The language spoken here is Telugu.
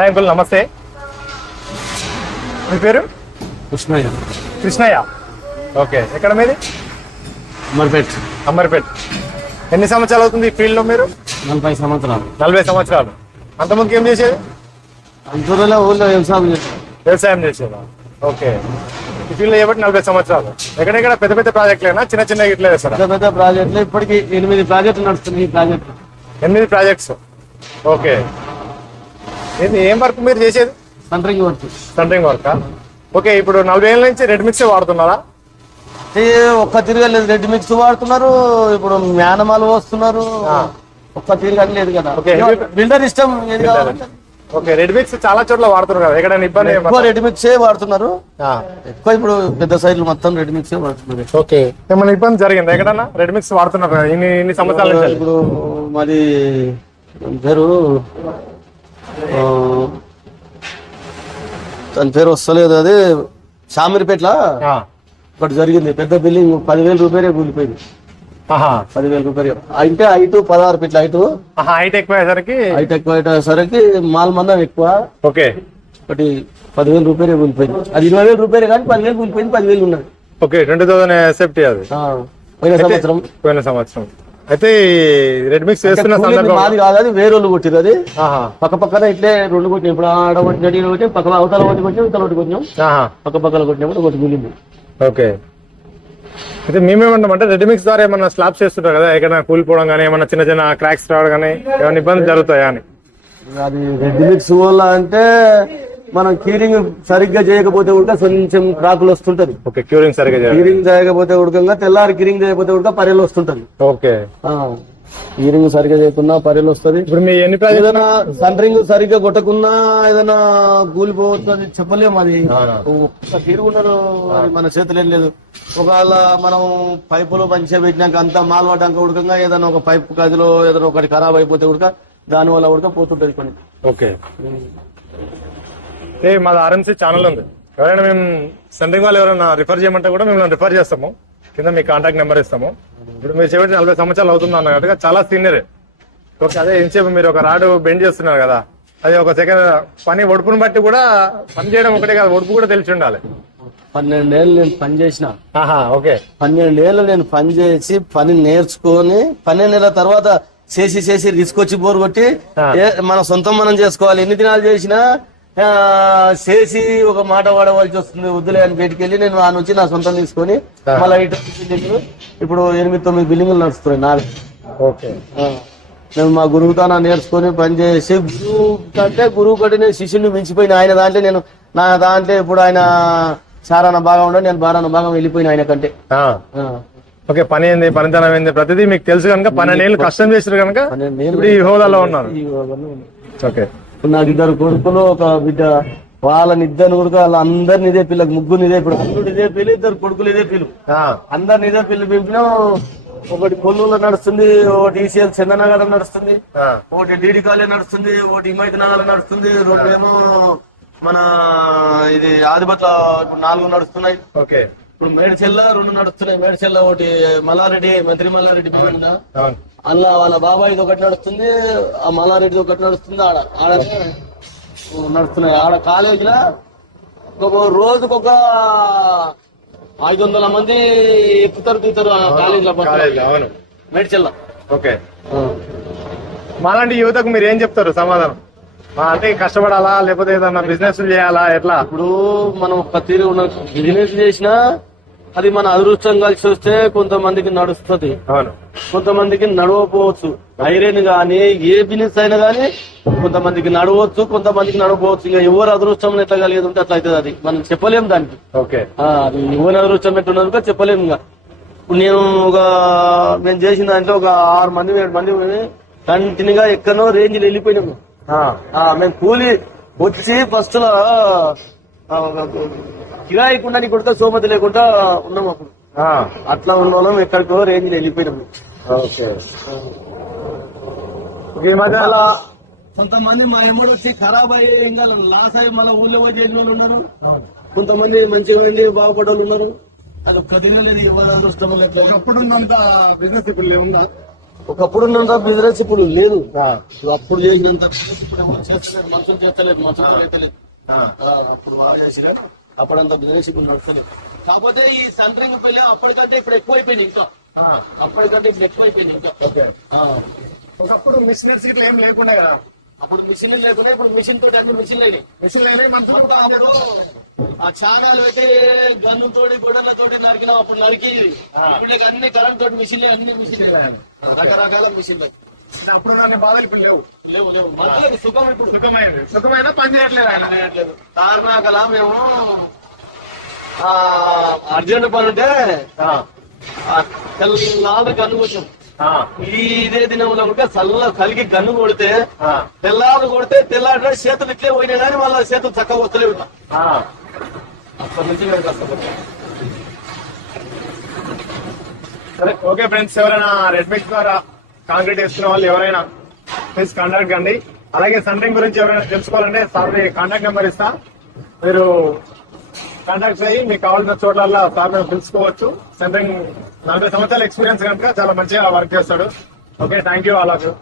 హాయ్ అంకుల్ నమస్తే. మీ పేరు? కృష్ణయ్య. కృష్ణయ్య. ఓకే ఎక్కడ మీది? మరిపేట్ అమ్మరిపేట్ ఎన్ని సంవత్సరాలు అవుతుంది ఈ ఫీల్డ్లో మీరు? నలభై సంవత్సరాలు. నలభై సంవత్సరాలు. అంతమందికి ఏం చేసేది? అంతూరులో ఊళ్ళో వ్యవసాయం చేస్తాం వ్యవసాయం చేసేదా? ఓకే. ఈ ఫీల్డ్ చేయబట్టి నలభై సంవత్సరాలు. ఎక్కడెక్కడ పెద్ద పెద్ద ప్రాజెక్టులేనా? చిన్న చిన్న ఇట్లా చేస్తారా? పెద్ద పెద్ద ప్రాజెక్టులు. ఇప్పటికి ఎనిమిది ప్రాజెక్టులు నడుస్తున్నాయి ఈ ప్రాజెక్టు ఎనిమిది ప్రాజెక్ట్స్. ఓకే. ఏం వర్క్ మీరు చేసేది? Centering work centering work okay ఇప్పుడు నలభై ఏళ్ళ నుంచి రెడ్ మిక్స్ వాడుతున్నారా? ఒక్క తిరగలేదు. రెడ్ మిక్స్ వాడుతున్నారు ఇప్పుడు మ్యానమాలు వస్తున్నారు ఒక్క తిరగని లేదు కదా. బిల్డర్ ఇష్టం ఏది కావాలంటే. ఓకే రెడ్ మిక్స్ చాలా చోట్ల వాడుతున్నారు కదా ఎక్కడైనా ఇబ్బంది? ఎక్కువ రెడ్ మిక్సే వాడుతున్నారు. ఎక్కువ ఇప్పుడు పెద్ద సైజులు మొత్తం రెడ్ మిక్సే వాడుతున్నారు. ఓకే ఏమైనా ఇబ్బంది జరిగిందా? ఎక్కడన్నా? రెడ్ మిక్స్ వాడుతున్నారు కదా ఇన్ని ఇన్ని సంవత్సరాల ఇప్పుడు మాది పేరు తన పేరు వస్తలేదు అది షామీర్పేటలో ఒకటి జరిగింది పెద్ద బిల్డింగ్ పదివేల రూపాయలే కూలిపోయింది. పదివేల రూపాయలు. అంటే హైట్ పదహారు ఫీట్ల హైట్. హైట్ ఎక్కువ అయ్యేసరికి హైట్ ఎక్కువ అయ్యేసరికి మాల్ మందం ఎక్కువ. ఓకే. ఒకటి పదివేల రూపాయలే కూలిపోయింది. అది ఇరవై వేల రూపాయలు కానీ పదివేలు కూలిపోయింది పదివేలు ఉన్నది. ఓకే ట్వంటీ థౌసండ్ సేఫ్టీ అది. పోయిన సంవత్సరం. పోయిన సంవత్సరం. అయితే రెడ్ మిక్స్ సందర్భం. మాది కాదు అది వేరే వాళ్ళు కొట్టిరు అది పక్క పక్కన ఇట్లే రెండు కొట్టినాం. ఇప్పుడు ఆడ ఒకటి గడి ఒకటి పక్కన అవతల ఒకటి కొట్టినాం ఇతల ఒకటి కొట్టినాం. పక్క పక్కన కొట్టినప్పుడు ఒకటి కూలింది. ఓకే. అయితే మేమేమంటాం అంటే రెడ్ మిక్స్ ద్వారా ఏమన్నా స్లాబ్స్ చేస్తుంటారు కదా ఎక్కడైనా కూలిపోవడం కానీ ఏమన్నా చిన్న చిన్న క్రాక్స్ రావడం కానీ ఏమైనా ఇబ్బంది జరుగుతాయా అని? అది రెడ్ మిక్స్ వల్ల అంటే మనం కీరింగ్ సరిగ్గా చేయకపోతే ఉడక కొంచెం క్రాకులు వస్తుంటది. ఓకే క్యూరింగ్ సరిగా చేయాలి కీరింగ్ చేయకపోతే ఉడకంగా తెల్లారి కీరింగ్ చేయకపోతే ఉడక పర్రెలు వస్తుంటది. ఓకే. కీరింగ్ సరిగ్గా చేయకున్నా పర్రెలు వస్తది. ఇప్పుడు మీ ఎన్ని ఏదైనా సెంటరింగ్ సరిగ్గా కొట్టకున్నా ఏదైనా కూలిపోతుంది చెప్పలేము అది. అది మన చేతులు ఏం లేదు. ఒకవేళ మనం పైపులు మంచిగా పెట్టినాక అంతా మాల్ పడ్డాక ఉడకంగా ఏదైనా ఒక పైప్ గదిలో ఏదైనా ఒకటి ఖరాబ్ అయిపోతే ఉడక దాని వల్ల ఉడక పోతుంటది పని. ఓకే. ఏ మాది ఆర్ఎంసీ ఛానల్ ఉంది. ఎవరైనా మేము సెంట్రింగ్ వాళ్ళు ఎవరైనా రిఫర్ చేయమంటే కూడా మేము రిఫర్ చేస్తాము. కింద మీ కాంటాక్ట్ నెంబర్ ఇస్తాము. ఇప్పుడు మీరు చేపట్టి నలభై సంవత్సరాలు అవుతుంది అన్నట్టుగా చాలా సీనియర్ ఓకే అదే ఎంతసేపు మీరు ఒక రాడు బెండ్ చేస్తున్నారు కదా అది ఒక సెకండ్ పని ఒడుపుని బట్టి కూడా పని చేయడం ఒకటే కాదు ఒడుపు కూడా తెలిసి ఉండాలి. పన్నెండేళ్ళు నేను పని చేసిన. ఆహా ఓకే. పన్నెండేళ్ళు నేను పని చేసి పని నేర్చుకొని పన్నెండు నెలల తర్వాత చేసి చేసి రిస్క్ వచ్చి బోర్ కొట్టి మన సొంతం మనం చేసుకోవాలి. ఎన్ని దినాలు చేసినా చేసి ఒక మాట వాడవలసి వస్తుంది. వద్దులే అని బయటికి వెళ్ళి నేను ఆ నుంచి నా సొంతం తీసుకొని. మళ్ళీ ఇటు ఇప్పుడు ఎనిమిది తొమ్మిది బిల్డింగ్లు నడుస్తున్నాయి నాలుగు. ఓకే. నేను మా గురువుతో నేర్చుకొని పని చేసి గురువు కంటే గురువు కంటే నేను శిష్యుని మించిపోయిన ఆయన దాంట్లో నేను నా దాంట్లో ఇప్పుడు ఆయన సారాన భాగం ఉండే నేను బారాన భాగం వెళ్ళిపోయిన ఆయన కంటే. ఓకే పని ఏంది? పనితనం ఏంది? ప్రతిదీ మీకు తెలుసు కనుక పన్నెండేళ్ళు కష్టం చేసారు కనుక ఈ హోదాలో ఉన్నారు. ఓకే. నాకు ఇద్దరు కొడుకులు ఒక బిడ్డ. వాళ్ళని ఇద్దరు కొడుకు వాళ్ళ అందరిని ఇదే పిల్లకి ముగ్గురు ఇదే పిల్ల అల్లుడు ఇదే పిల్లి ఇద్దరు కొడుకులు ఇదే పిల్లు. ఆ, అందరిని ఇదే పిల్లి పిలిపినా ఒకటి కొల్లూరులో నడుస్తుంది ఒకటి ఈసీఎల్ చందనగరం నడుస్తుంది ఒకటి డీడీ కాలేజ్ నడుస్తుంది ఒకటి హిమాయత్ నగర్ నడుస్తుంది. రెండు ఏమో మన ఇది ఆదిపట్ల ఇప్పుడు నాలుగు నడుస్తున్నాయి. ఓకే. ఇప్పుడు మేడ్చెల్ల రెండు నడుస్తున్నాయి మేడ్చెల్ల ఒకటి మల్లారెడ్డి మంత్రి మల్లారెడ్డి అవును. అలా వాళ్ళ బాబాయ్ ఒకటి నడుస్తుంది ఆ మల్లారెడ్డి ఒకటి నడుస్తుంది ఆడ ఆడ నడుస్తున్నాయి. ఆడ కాలేజీలో ఒక రోజుకొక ఐదు వందల మంది ఎక్కుతారు దిగుతారు కాలేజీలో మేడ్చెల్ల. ఓకే. మాలాంటి యువతకు మీరు ఏం చెప్తారు? సమాధానం. అంటే కష్టపడాలా లేకపోతే ఏదన్నా బిజినెస్ చేయాలా ఎట్లా? ఇప్పుడు మనం ఒక తీరు ఉన్న బిజినెస్ చేసినా అది మన అదృష్టం కలిసి వస్తే కొంతమందికి నడుస్తుంది. కొంతమందికి నడవకపోవచ్చు ఐరన్ గానీ ఏ బిజినెస్ అయినా గానీ కొంతమందికి నడవచ్చు కొంతమందికి నడవకపోవచ్చు ఇంకా ఎవరు అదృష్టం ఎట్లా కలిగేది ఉంటే అట్లా అవుతుంది అది. మనం చెప్పలేం దానికి. ఓకే. అది ఎవరి అదృష్టం ఎట్టున్నదో చెప్పలేము ఇంకా. ఇప్పుడు నేను ఒక నేను చేసిన దాంట్లో ఒక ఆరు మంది ఏడు మంది కంటిన్యూగా ఎక్కడో రేంజ్ వెళ్ళిపోయినాము మేము కూలి వచ్చి ఫస్ట్ లో ఆ, ఒక కిరాయి కుండా కొడితే సోమతి లేకుండా ఉన్నాం అప్పుడు. ఆ, అట్లా ఉన్న ఎక్కడికో రేంజ్ వెళ్ళిపోయినాము ఓకే. కొంతమంది మా ఎమ్మడు వచ్చి ఖరాబ్ అయ్యి లాస్ అయ్యి మన ఊళ్ళో పోయి చేసిన వాళ్ళు ఉన్నారు. కొంతమంది మంచిగా ఉండి బాగుపడ్డ వాళ్ళు ఉన్నారు. అది ఒక్క దినం లేదు ఇవ్వాలి అదృష్టం లేదు ఒకప్పుడున్నంత బిజినెస్ ఇప్పుడు ఉందా ఒకప్పుడు ఉన్నంత బిజినెస్ ఇప్పుడు లేదు. అప్పుడు చేసినంత business ఇప్పుడు ఎవరు చేస్తలేదు మనుషులు చేస్తలేదు మనుషులు చేస్తలేదు అప్పుడు చేసినా అప్పుడంత బిజినెస్ నడుస్తలేదు కాకపోతే ఈ సెంటరింగ్ పెళ్ళి అప్పటికంటే ఇప్పుడు ఎక్కువైపోయింది ఇంకా. అప్పటికంటే ఇప్పుడు ఎక్కువైపోయింది ఇంకా. ఒకప్పుడు మిషనరీ సీట్లు ఏం లేకుండా కదా. అప్పుడు మిషన్ లేకుండా ఇప్పుడు మిషన్ తోటి అప్పుడు మిషన్ లేని మిషన్ లేదు మన అప్పుడు ఆ చానాలు అయితే గన్ను తోటి గొడవల తోటి నరికినాం అప్పుడు నరికేది. ఇప్పుడు అన్ని కరెంట్ తోటి మిషన్లే అన్ని మిషన్ రకరకాల మిషన్లు. అప్పుడు దాని బాధలు ఇప్పుడు లేవు. లేవు లేవు. సుఖం ఇప్పుడు సుఖమైంది సుఖమైన పని చేయట్లేదు ఆయన. చేయట్లేదు. మేము ఆ అర్జెంట్ పని ఉంటే ఆ. తెల్లారి ఈ ఇదే దినంలో చల్ల కలిగి కన్ను కొడితే తెల్లారు కొడితే తెల్లారి చేతులు ఇట్లే పోయినా కానీ మళ్ళీ చేతులు చక్కగా వస్తలేవు. అప్పటి నుంచి మేము కష్టపడతాం సరే ఓకే ఫ్రెండ్స్ ఎవరైనా రెడ్ మిక్స్ ద్వారా కాంక్రీట్ వేసుకున్న వాళ్ళు ఎవరైనా ప్లీజ్ కాంటాక్ట్ కండి. అలాగే సండ్రింగ్ గురించి ఎవరైనా తెలుసుకోవాలంటే సార్ కాంటాక్ట్ నెంబర్ ఇస్తా. మీరు కాంటాక్ట్ అయ్యి మీకు కావాల్సిన చోట్ల సార్ మేము తెలుసుకోవచ్చు. సండ్రింగ్ నలభై సంవత్సరాల ఎక్స్పీరియన్స్ కనుక చాలా మంచిగా వర్క్ చేస్తాడు. ఓకే థ్యాంక్ యూ అలాగే